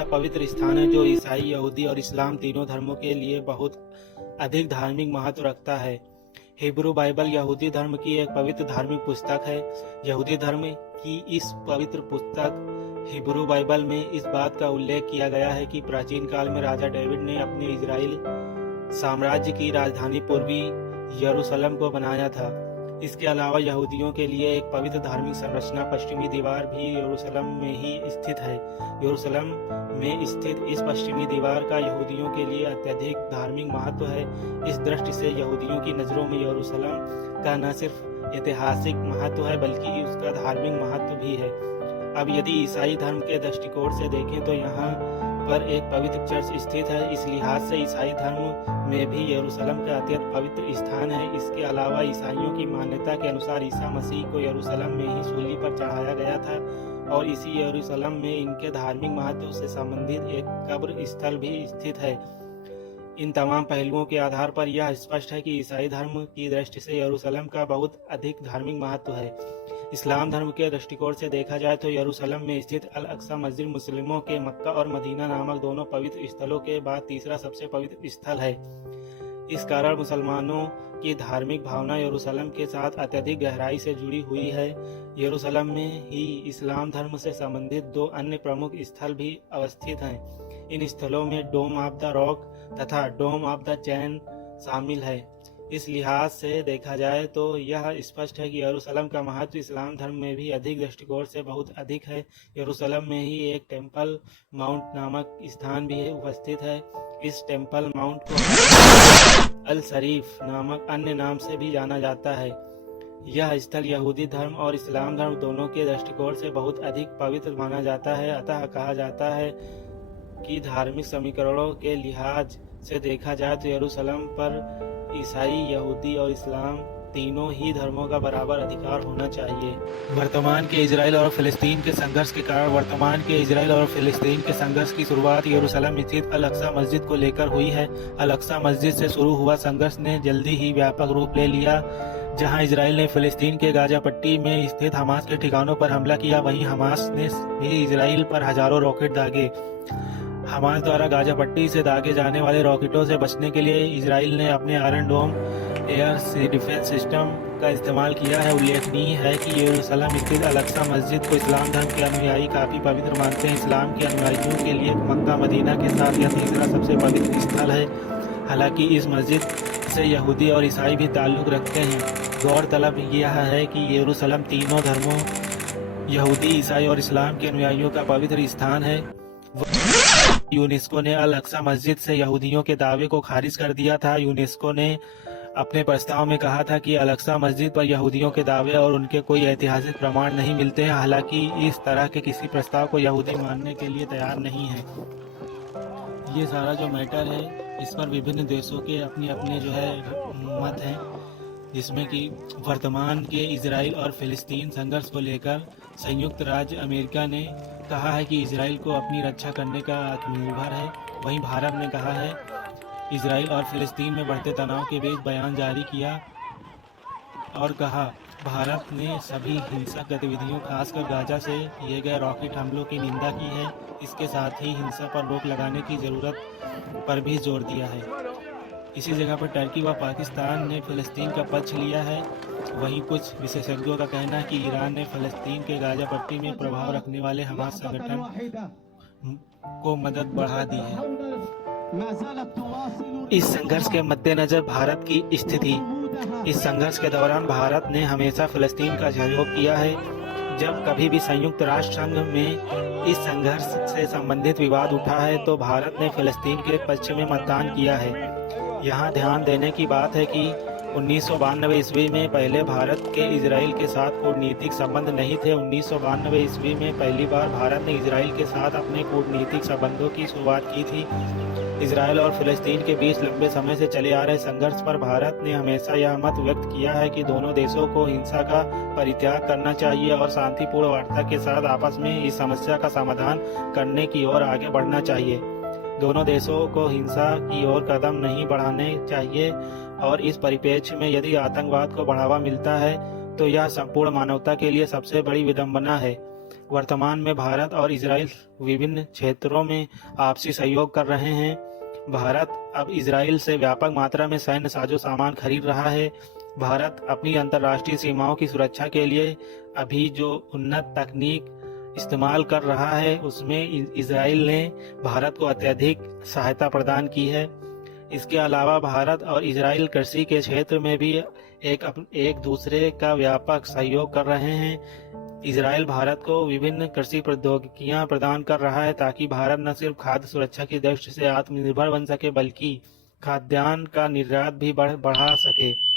ऐसा पवित्र स्थान है जो ईसाई, यहूदी और इस्लाम तीनों धर्मों के लिए बहुत अधिक धार्मिक महत्व रखता है। हिब्रू बाइबल यहूदी धर्म की एक पवित्र धार्मिक पुस्तक है। यहूदी धर्म की इस पवित्र पुस्तक हिब्रू बाइबल में इस बात का उल्लेख किया गया है कि प्राचीन काल में राजा डेविड ने अपने इजराइल साम्राज्य की राजधानी पूर्वी यरूशलेम को बनाया था। इसके अलावा यहूदियों के लिए एक पवित्र धार्मिक संरचना पश्चिमी दीवार भी यरूशलेम में ही स्थित है। यरूशलेम में स्थित इस पश्चिमी दीवार का यहूदियों के लिए अत्यधिक धार्मिक महत्व है। इस दृष्टि से यहूदियों की नज़रों में यरूशलेम का न सिर्फ ऐतिहासिक महत्व है बल्कि उसका धार्मिक महत्व भी है। अब यदि ईसाई धर्म के दृष्टिकोण से देखें तो यहाँ पर एक पवित्र चर्च स्थित है। इस लिहाज से ईसाई धर्म में भी यरूशलेम का अत्यंत पवित्र स्थान है। इसके अलावा ईसाइयों की मान्यता के अनुसार ईसा मसीह को यरूशलेम में ही सूली पर चढ़ाया गया था और इसी यरूशलेम में इनके धार्मिक महत्व से संबंधित एक कब्र स्थल भी स्थित है। इन तमाम पहलुओं के आधार पर यह स्पष्ट है कि ईसाई धर्म की दृष्टि से यरूशलेम का बहुत अधिक धार्मिक महत्व है। इस्लाम धर्म के दृष्टिकोण से देखा जाए तो यरूशलेम में स्थित अल अक्सा मस्जिद मुस्लिमों के मक्का और मदीना नामक दोनों पवित्र स्थलों के बाद तीसरा सबसे पवित्र स्थल है। इस कारण मुसलमानों की धार्मिक भावना यरूशलेम के साथ अत्यधिक गहराई से जुड़ी हुई है। यरूशलेम में ही इस्लाम धर्म से संबंधित दो अन्य प्रमुख स्थल भी अवस्थित हैं। इन स्थलों में डोम ऑफ द रॉक तथा डोम ऑफ द चैन शामिल है। इस लिहाज से देखा जाए तो यह स्पष्ट है कि यरूशलेम का महत्व इस्लाम धर्म में भी अधिक दृष्टिकोण से बहुत अधिक है। यरूशलेम में ही एक टेम्पल माउंट नामक स्थान भी उपस्थित है। इस टेम्पल माउंट को अल शरीफ नामक अन्य नाम से भी जाना जाता है। यह स्थल यहूदी धर्म और इस्लाम धर्म दोनों के दृष्टिकोण से बहुत अधिक पवित्र माना जाता है। अतः कहा जाता है कि धार्मिक समीकरणों के लिहाज से देखा जाए तो यरूशलेम पर ईसाई, यहूदी और इस्लाम तीनों ही धर्मों का बराबर अधिकार होना चाहिए। वर्तमान के इजराइल और फिलिस्तीन के संघर्ष के कारण की शुरुआत यरूशलेम स्थित अल अक्सा मस्जिद को लेकर हुई है। अल अक्सा मस्जिद से शुरू हुआ संघर्ष ने जल्दी ही व्यापक रूप ले लिया। जहां इजराइल ने फिलिस्तीन के गाजा पट्टी में स्थित हमास के ठिकानों पर हमला किया, वहीं हमास ने भी इजराइल पर हजारों रॉकेट दागे। हमास द्वारा गाजा पट्टी से दागे जाने वाले रॉकेटों से बचने के लिए इजराइल ने अपने आयरन डोम एयर डिफेंस सिस्टम का इस्तेमाल किया है। उल्लेखनीय है कि यरूशलेम स्थित अल अक्सा मस्जिद को इस्लाम धर्म के अनुयायी काफी पवित्र मानते हैं। इस्लाम के अनुयायियों के लिए मक्का मदीना के साथ यह तीसरा सबसे पवित्र स्थल है। हालांकि इस मस्जिद से यहूदी और ईसाई भी ताल्लुक रखते हैं। गौरतलब यह है कि यरूशलेम तीनों धर्मों यहूदी, ईसाई और इस्लाम के अनुयायियों का पवित्र स्थान है। यूनेस्को ने अल अक्सा मस्जिद से यहूदियों के दावे को खारिज कर दिया था। यूनेस्को ने अपने प्रस्ताव में कहा था कि अल अक्सा मस्जिद पर यहूदियों के दावे और उनके कोई ऐतिहासिक प्रमाण नहीं मिलते हैं। हालांकि इस तरह के किसी प्रस्ताव को यहूदी मानने के लिए तैयार नहीं है। ये सारा जो मैटर है इस पर विभिन्न देशों के अपने अपने जो है मत हैं, जिसमें कि वर्तमान के इजराइल और फिलिस्तीन संघर्ष को लेकर संयुक्त राज्य अमेरिका ने कहा है कि इजराइल को अपनी रक्षा करने का आत्मनिर्भर है। वहीं भारत ने कहा है इजराइल और फिलिस्तीन में बढ़ते तनाव के बीच बयान जारी किया और कहा भारत ने सभी हिंसक गतिविधियों खासकर गाजा से किए गए रॉकेट हमलों की निंदा की है। इसके साथ ही हिंसा पर रोक लगाने की जरूरत पर भी जोर दिया है। इसी जगह पर टर्की व पाकिस्तान ने फिलिस्तीन का पक्ष लिया है। वहीं कुछ विशेषज्ञों का कहना है कि ईरान ने फिलिस्तीन के गाजा पट्टी में प्रभाव रखने वाले हमास संगठन को मदद बढ़ा दी है। इस संघर्ष के मद्देनजर भारत की स्थिति। इस संघर्ष के दौरान भारत ने हमेशा फिलिस्तीन का सहयोग किया है। जब कभी भी संयुक्त राष्ट्र संघ में इस संघर्ष से संबंधित विवाद उठा है तो भारत ने फिलिस्तीन के पक्ष में मतदान किया है। यहाँ ध्यान देने की बात है कि 1992 ईस्वी में पहले भारत के इजराइल के साथ कूटनीतिक संबंध नहीं थे। 1992 ईस्वी में पहली बार भारत ने इजराइल के साथ अपने कूटनीतिक संबंधों की शुरुआत की थी। इजराइल और फिलिस्तीन के बीच लंबे समय से चले आ रहे संघर्ष पर भारत ने हमेशा यह मत व्यक्त किया है कि दोनों देशों को हिंसा का परित्याग करना चाहिए और शांतिपूर्ण वार्ता के साथ आपस में इस समस्या का समाधान करने की ओर आगे बढ़ना चाहिए। दोनों देशों को हिंसा की ओर कदम नहीं बढ़ाने चाहिए और इस परिप्रेक्ष्य में यदि आतंकवाद को बढ़ावा मिलता है तो यह संपूर्ण मानवता के लिए सबसे बड़ी विडंबना है। वर्तमान में भारत और इजराइल विभिन्न क्षेत्रों में आपसी सहयोग कर रहे हैं। भारत अब इजराइल से व्यापक मात्रा में सैन्य साजो सामान खरीद रहा है। भारत अपनी अंतर्राष्ट्रीय सीमाओं की सुरक्षा के लिए अभी जो उन्नत तकनीक इस्तेमाल कर रहा है, उसमें इजराइल ने भारत को अत्यधिक सहायता प्रदान की है। इसके अलावा भारत और इजराइल कृषि के क्षेत्र में भी एक दूसरे का व्यापक सहयोग कर रहे हैं। इजराइल भारत को विभिन्न कृषि प्रौद्योगिकियां प्रदान कर रहा है ताकि भारत न सिर्फ खाद्य सुरक्षा की दृष्टि से आत्मनिर्भर बन सके, बल्कि खाद्यान्न का निर्यात भी बढ़ा सके।